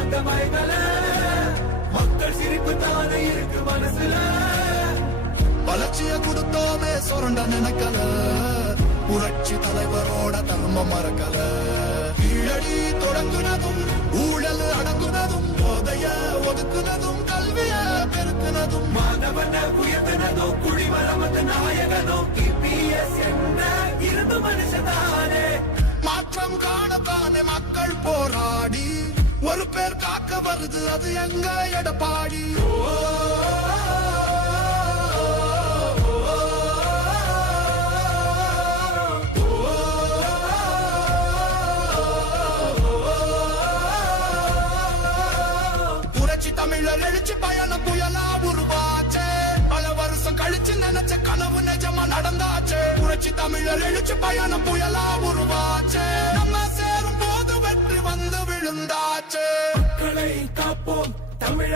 நாங்க மயங்கல மக்கள் சிரிப்பு தானே இருக்கு மனசுல. வளர்ச்சிய கொடுத்தோமே சுரண்ட நினைக்கல. புரட்சி தலைவரோட தர்மம் மறக்கல. கீழடி தொடங்குனதும் ஊழல் அடங்குனதும் போதைய ஒதுக்குனதும் கல்விய பெருக்குனதும். மாணவன உயர்த்தினதோ குடிமரமத்து நாயகனோ இபிஎஸ் என்ற இரும்பு மனுஷதானே மாற்றம் காணத்தானே மக்கள் போராடி. ஒரு பேர் காக்க வருது அது எங்க எடப்பாடி? புரட்சி தமிழர் எழுச்சி பயணம் புயலா உருவாச்சே. பல வருஷம் கழிச்சு நினைச்ச கனவு நிஜமா நடந்தாச்சே. புரட்சி தமிழர் எழுச்சி பயணம் புயலா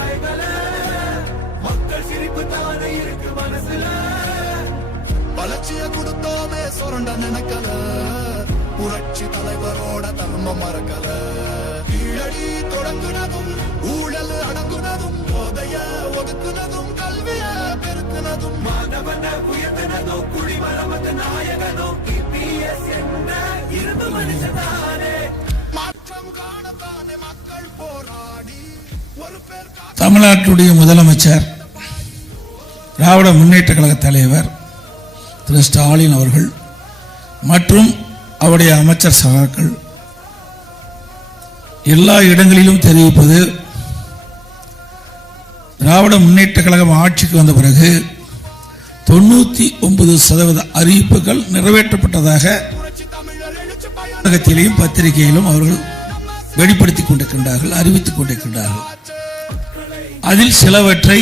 நாங்க மயங்கல மக்கள் சிரிப்பு தானே இருக்கு மனசுல. வளர்ச்சிய கொடுத்தோமே சுரண்ட நினைக்கல. புரட்சி தலைவரோட தர்மம் மறக்கல. கீழடி தொடங்குனதும் ஊழல் அடங்குனதும் போதைய ஒதுக்குனதும் கல்விய பெருக்குனதும். மாணவன உயர்த்தினதோ குடிமரமத்து நாயகனோ இபிஎஸ் என்ற இரும்பு மனுஷதானே தமிழ்நாட்டுடைய முதலமைச்சர் திராவிட முன்னேற்ற கழக தலைவர் திரு ஸ்டாலின் அவர்கள் மற்றும் அவருடைய அமைச்சர் சகாக்கள் எல்லா இடங்களிலும் தெரிவிப்பது திராவிட முன்னேற்ற கழகம் ஆட்சிக்கு வந்த பிறகு தொண்ணூற்றி ஒன்பது சதவீத அறிவிப்புகள் நிறைவேற்றப்பட்டதாக புரட்சி ஊடகத்திலேயும் பத்திரிகையிலும் அவர்கள் வெளிப்படுத்திக் கொண்டிருக்கின்றார்கள் அறிவித்துக் கொண்டிருக்கின்றார்கள். அதில் சிலவற்றை